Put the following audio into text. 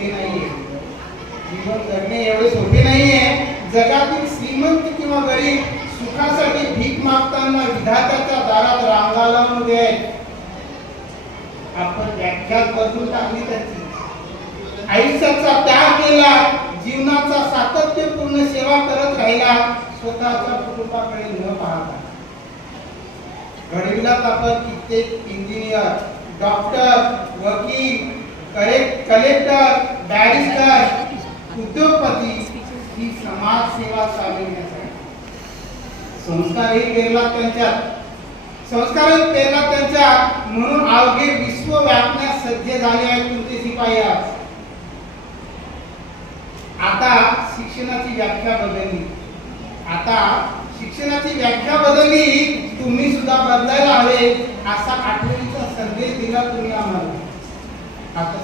सोपे नाहीये. जीवन जगणे एवढे सोपे नाहीये. जगातील श्रीमंत किंवा गरीब सुखासाठी भीक मागताना विधात्याच्या दारात रांगा लावून उभे आहेत. आपण व्याख्या बदलून टाकली त्याची. आयुष्याचा त्याग केला, जीवनाचा सातत्यपूर्ण सेवा करत राहिला, स्वतःच्या कुटुंबाकडे न पाहता. घडविलात आपण कित्येक इंजिनियर, डॉक्टर, वकील, कलेक्टर, बॅरिस्टर, उद्योगपती ही समाज सेवा चालविण्यासाठी. संस्कारही पेरलात त्यांच्यात, संस्कारही पेरलात त्यांच्यात, म्हणून अवघे विश्व व्यापण्यास सज्ज झाले आहेत तुमचे शिपाई. आता शिक्षणाची व्याख्या बदलली. आता शिक्षणाची व्याख्या बदलली, तुम्ही सुद्धा बदलायला हवे असा आठवणीचा संदेश दिला तुम्ही आम्हाला. आता